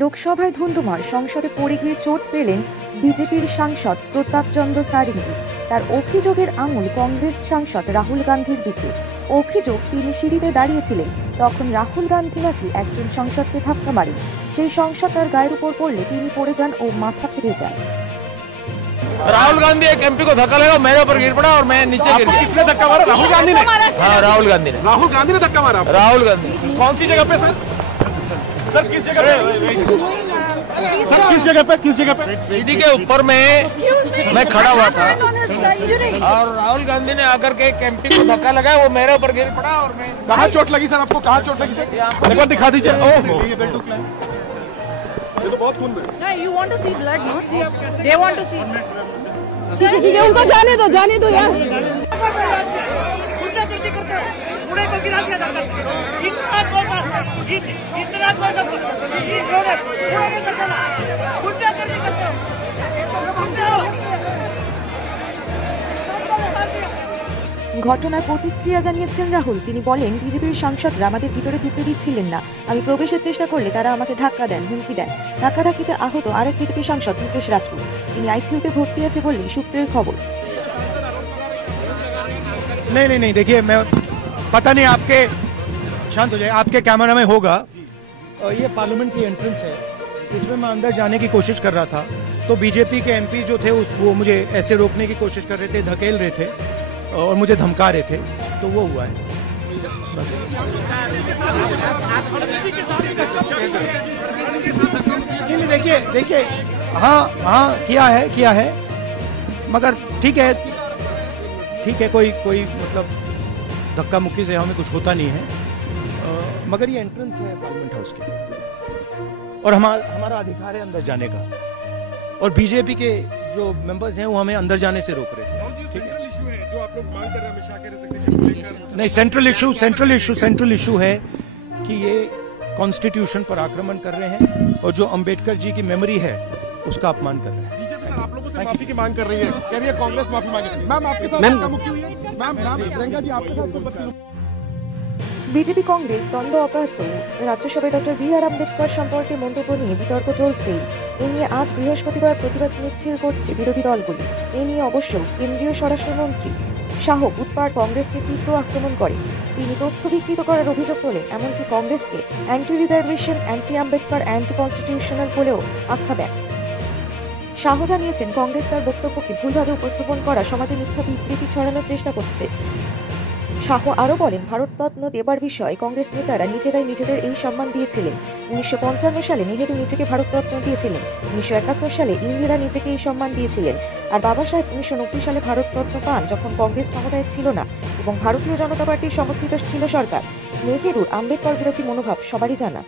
লোকসভায় ধুন্ধুমার সংসদে পড়ে গিয়ে চোট পেলেন বিজেপির সাংসদ প্রতাপ চন্দ্র সারেঙ্গি। তার অভিযোগের আঙুল কংগ্রেস সাংসদ রাহুল গান্ধীর দিকে। অভিযোগ, তিনি সিঁড়িতে দাঁড়িয়েছিলেন, তখন রাহুল গান্ধী নাকি একজন সংসদকে ধাক্কা মারেন। সেই সংসদ তার গায়ের উপর পড়লে তিনি পড়ে যান ও माथा फिरे जाए। राहुल गांधी एक एमपी को धक्का लगा, मेरे ऊपर गिर पड़ा और मैं नीचे गिर गया। किसने धक्का मारा? राहुल गांधी ने? हाँ, राहुल गांधी ने। राहुल गांधी ने धक्का मारा? राहुल गांधी। कौन सी जगह पे सर? सर किस जगह पे? सर किस जगह पे? किस जगह पे? सीढ़ी के ऊपर में मैं खड़ा हुआ था और राहुल गांधी ने आकर के एक एमपी को धक्का लगाया, वो मेरे ऊपर गिर पड़ा और मैं। कहाँ चोट लगी सर आपको? कहाँ चोट लगी सर? एक बार दिखा दीजिए। ये तो बहुत खून में। No, you want to see blood, no? See, they want to see. उनको जाने दो यार। ঘটনার প্রতিক্রিয়া জানিয়েছেন রাহুল। তিনি বলেন, বিজেপির সাংসদরা আমাদের ভিতরে ঢুকতে দিচ্ছিলেন না। আমি প্রবেশের চেষ্টা করলে তারা আমাকে ধাক্কা দেন, হুমকি দেন। ধাক্কাধাক্কিতে আহত আরেক বিজেপি সাংসদ মুকেশ রাজপুত। তিনি আইসিইউতে ভর্তি আছে বলেই সূত্রের খবর। नहीं देखिए, मैं पता नहीं आपके शांत हो जाए, आपके कैमरा में होगा। और ये पार्लियामेंट की एंट्रेंस है, इसमें मैं अंदर जाने की कोशिश कर रहा था, तो बीजेपी के एमपी जो थे वो मुझे ऐसे रोकने की कोशिश कर रहे थे, धकेल रहे थे और मुझे धमका रहे थे, तो वो हुआ है बस। देखिए हाँ किया है मगर ठीक है, कोई मतलब धक्का मुक्की से हमें कुछ होता नहीं है, मगर ये एंट्रेंस है पार्लियामेंट हाउस की और हमारा अधिकार है अंदर जाने का, और बीजेपी के जो मेंबर्स हैं वो हमें अंदर जाने से रोक रहे थे। सेंट्रल इशू है जो आप लोग मांग कर रहे हैं हमेशा के नहीं, सेंट्रल इशू है कि ये कॉन्स्टिट्यूशन पर आक्रमण कर रहे हैं और जो अंबेडकर जी की मेमोरी है उसका अपमान कर रहे हैं। बीजेपी सर आप लोगों से माफी की मांग कर रही है, कह रही है कांग्रेस माफी मांगे। मैम आपके साथ धक्का मुक्की हुई है? मैम प्रियंका जी आपके साथ বিজেপি কংগ্রেস দ্বন্দ্ব অব্যাহত। রাজ্যসভায় ডক্টর বি আর আম্বেদকর সম্পর্কে মন্তব্য নিয়ে বিতর্ক চলছে। এ নিয়ে আজ বৃহস্পতিবার প্রতিবাদ মিছিল করছে বিরোধী দলগুলি। এ নিয়ে অবশ্য কেন্দ্রীয় স্বরাষ্ট্রমন্ত্রী শাহ বুধবার কংগ্রেসকে তীব্র আক্রমণ করেন। তিনি তথ্য বিকৃত করার অভিযোগ তোলেন, এমনকি কংগ্রেসকে anti reservation, anti Ambedkar, anti constitutional বলেও আখ্যা দেন। শাহ জানিয়েছেন, কংগ্রেস তার বক্তব্যকে ভুলভাবে উপস্থাপন করা সমাজে মিথ্যা বিকৃতি ছড়ানোর চেষ্টা করছে। শাহ আরও বলেন, ভারতরত্ন দেবার বিষয়ে কংগ্রেস নেতারা নিজেরাই নিজেদের এই সম্মান দিয়েছিলেন। 1955 সালে নেহেরু নিজেকে ভারতরত্ন দিয়েছিলেন, 1971 সালে ইন্দিরা নিজেকে এই সম্মান দিয়েছিলেন, আর বাবা সাহেব 1990 সালে ভারতরত্ন পান যখন কংগ্রেস ক্ষমতায় ছিল না এবং ভারতীয় জনতা পার্টির সমর্থিত ছিল সরকার। নেহেরুর আম্বেদকর বিরোধী মনোভাব সবারই জানা।